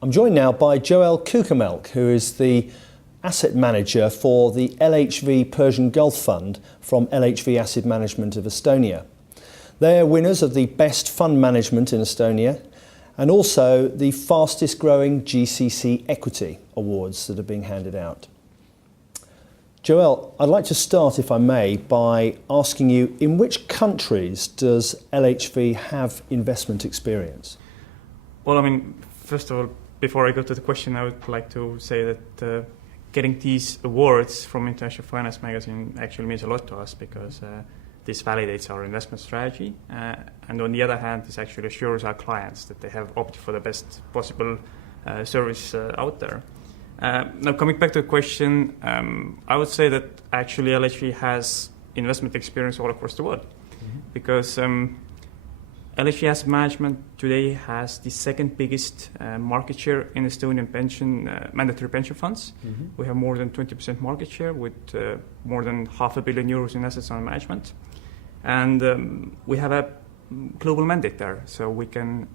I'm joined now by Kukemelk, who is the asset manager for the LHV Persian Gulf Fund from LHV Asset Management of Estonia. They are winners of the Best Fund Management in Estonia and also the fastest growing GCC Equity Awards that are being handed out. Joel, I'd like to start, if I may, by asking you, in which countries does LHV have investment experience? Well, first of all, before I go to the question, I would like to say that getting these awards from International Finance Magazine actually means a lot to us because this validates our investment strategy. And on the other hand, this actually assures our clients that they have opted for the best possible service out there. Now, coming back to the question, I would say that actually LHV has investment experience all across the world because LHV Asset Management today has the second biggest market share in Estonian mandatory pension funds. We have more than 20% market share with more than €500 million in assets under management. And we have a global mandate there, so we can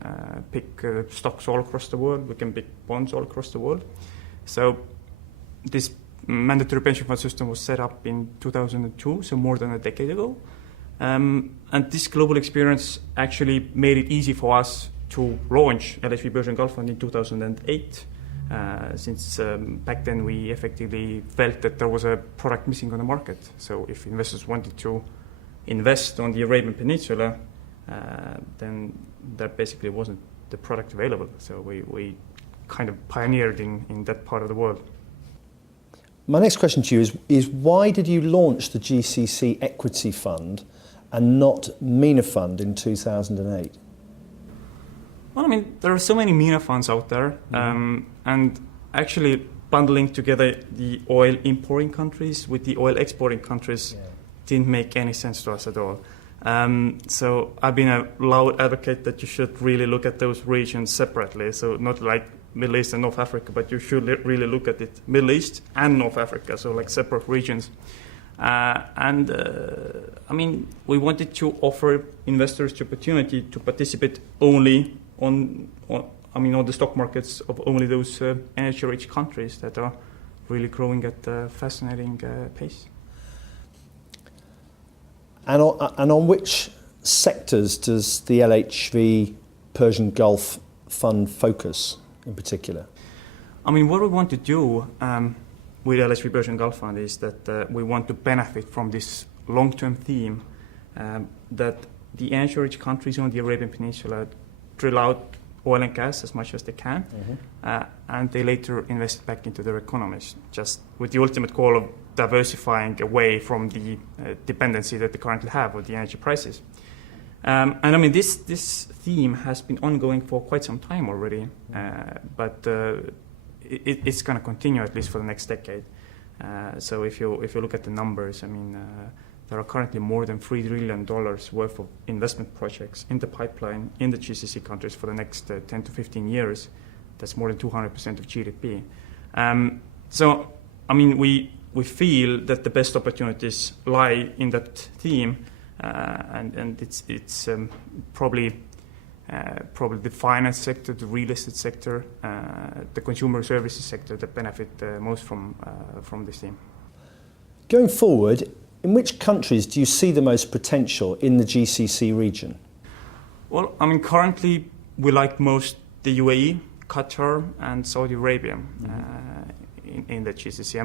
pick stocks all across the world, we can pick bonds all across the world. So this mandatory pension fund system was set up in 2002, so more than a decade ago. And this global experience actually made it easy for us to launch LHV Persian Gulf Fund in 2008, since back then we effectively felt that there was a product missing on the market. So if investors wanted to invest on the Arabian Peninsula, then there basically wasn't the product available. So we kind of pioneered in that part of the world. My next question to you is why did you launch the GCC Equity Fund and not MENA Fund in 2008? Well, there are so many MENA funds out there, and actually bundling together the oil importing countries with the oil exporting countries didn't make any sense to us at all. So I've been a loud advocate that you should really look at those regions separately. So not like Middle East and North Africa, but you should really look at it Middle East and North Africa, so like separate regions. We wanted to offer investors the opportunity to participate only on the stock markets of only those energy-rich countries that are really growing at a fascinating pace. And on which sectors does the LHV Persian Gulf Fund focus in particular? What we want to do with LHV Persian Gulf Fund is that we want to benefit from this long-term theme that the energy-rich countries on the Arabian Peninsula drill out oil and gas as much as they can, and they later invest it back into their economies, just with the ultimate goal of diversifying away from the dependency that they currently have with the energy prices. This theme has been ongoing for quite some time already, but it's going to continue at least for the next decade. So if you look at the numbers, there are currently more than $3 trillion worth of investment projects in the pipeline in the GCC countries for the next 10 to 15 years. That's more than 200% of GDP. We feel that the best opportunities lie in that theme, and it's probably the finance sector, the real estate sector, the consumer services sector that benefit most from this theme. Going forward, in which countries do you see the most potential in the GCC region? Well, currently we like most the UAE, Qatar, and Saudi Arabia in the GCC.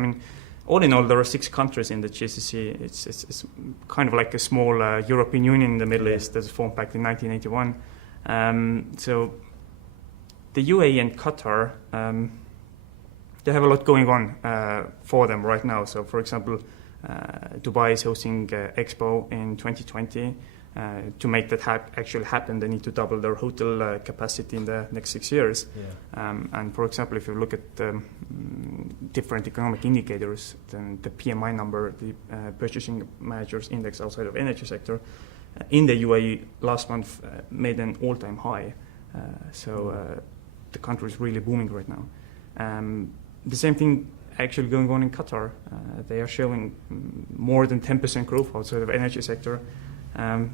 All in all, there are 6 countries in the GCC. It's kind of like a small European Union in the Middle East that was formed back in 1981. So the UAE and Qatar, they have a lot going on for them right now. So, for example, Dubai is hosting Expo in 2020. To make that actually happen, they need to double their hotel capacity in the next 6 years. And for example, if you look at different economic indicators, then the PMI number, the Purchasing Managers Index outside of energy sector, in the UAE last month made an all-time high. So the country is really booming right now. The same thing actually going on in Qatar. They are showing more than 10% growth outside of energy sector.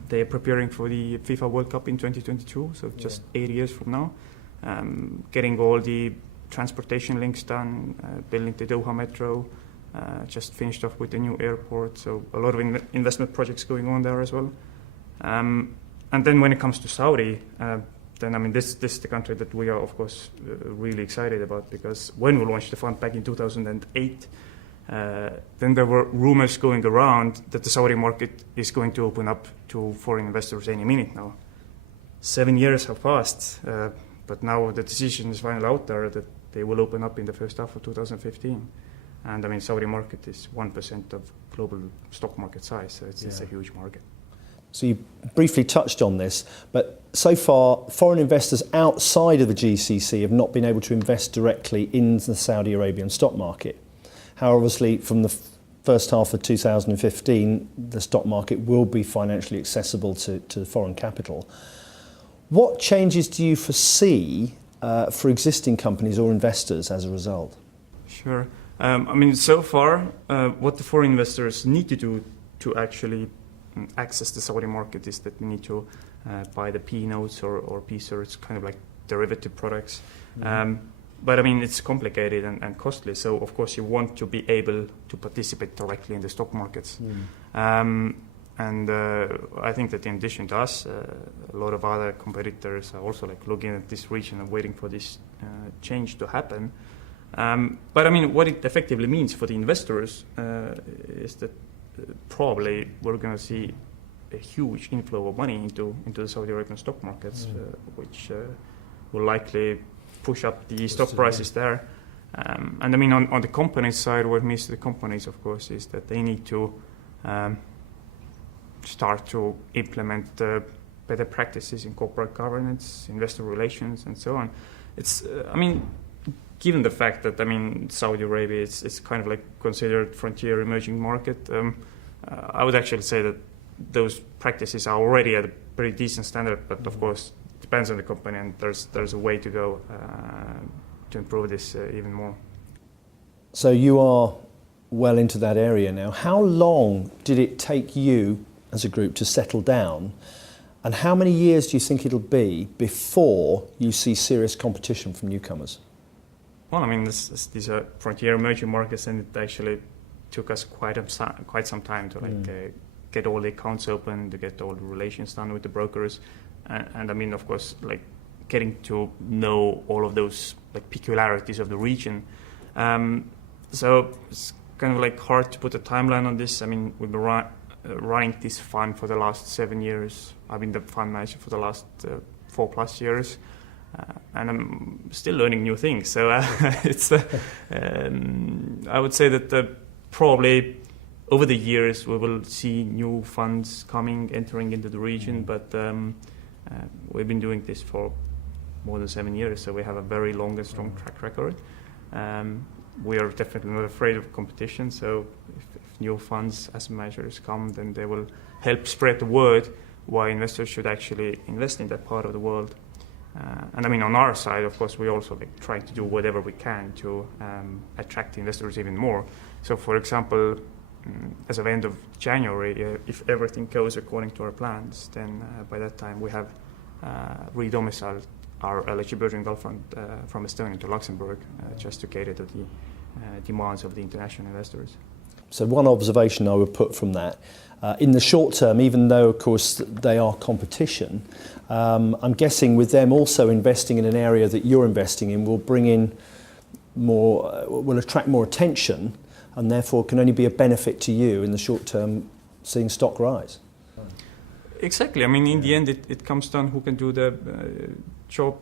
They are preparing for the FIFA World Cup in 2022, so just 8 years from now. getting all the transportation links done, building the Doha metro, just finished off with the new airport, so a lot of investment projects going on there as well. And then when it comes to Saudi, then I mean this is the country that we are of course really excited about, because when we launched the fund back in 2008, then there were rumors going around that the Saudi market is going to open up to foreign investors any minute now. 7 years have passed, but now the decision is finally out there that they will open up in the first half of 2015. And I mean, Saudi market is 1% of global stock market size, so it's a huge market. So you briefly touched on this, but so far foreign investors outside of the GCC have not been able to invest directly in the Saudi Arabian stock market. However, obviously from the first half of 2015, the stock market will be financially accessible to foreign capital. What changes do you foresee for existing companies or investors as a result? Sure. I mean, so far, what the foreign investors need to do to actually access the Saudi market is that they need to buy the P notes or P certs, kind of like derivative products. But I mean, it's complicated and costly. So of course, you want to be able to participate directly in the stock markets. And I think that in addition to us, a lot of other competitors are also like looking at this region and waiting for this change to happen. But I mean, what it effectively means for the investors is that probably we're going to see a huge inflow of money into the Saudi Arabian stock markets, which will likely push up the stock prices there. And I mean, on the company side, what it means to the companies, of course, is that they need to start to implement better practices in corporate governance, investor relations, and so on. It's, I mean, given the fact that, I mean, Saudi Arabia is kind of like considered frontier emerging market, I would actually say that those practices are already at a pretty decent standard, but of course, it depends on the company, and there's a way to go to improve this even more. So you are well into that area now. How long did it take you as a group to settle down, and how many years do you think it'll be before you see serious competition from newcomers? Well, I mean, these are frontier emerging markets, and it actually took us quite some time to get all the accounts open, to get all the relations done with the brokers, and I mean, of course, like getting to know all of those like peculiarities of the region. So it's kind of like hard to put a timeline on this. I mean, we've been running this fund for the last 7 years. I've been the fund manager for the last 4+ years. And I'm still learning new things. So it's, I would say that probably over the years we will see new funds entering into the region. But we've been doing this for more than 7 years, so we have a very long and strong track record. We are definitely not afraid of competition. So if new funds as measures come, then they will help spread the word why investors should actually invest in that part of the world. And I mean, on our side, of course, we also try to do whatever we can to attract investors even more. So, for example, as of end of January, if everything goes according to our plans, then by that time we have re-domiciled our LHV Persian Gulf Fund from Estonia to Luxembourg, just to cater to the demands of the international investors. So one observation I would put from that, in the short term, even though, of course, they are competition, I'm guessing with them also investing in an area that you're investing in will bring in more, will attract more attention, and therefore can only be a benefit to you in the short term, seeing stock rise. Exactly. I mean, in the end, it comes down who can do the job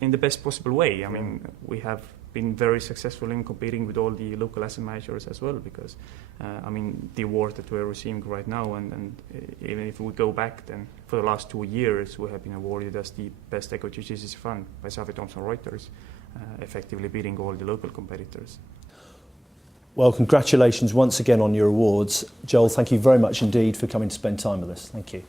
in the best possible way. I mean, we have been very successful in competing with all the local asset managers as well, because I mean, the award that we're receiving right now, and even if we go back, then for the last 2 years we have been awarded as the best equity GCC fund by Safi Thomson Reuters, effectively beating all the local competitors. Well, congratulations once again on your awards. Joel, thank you very much indeed for coming to spend time with us. Thank you.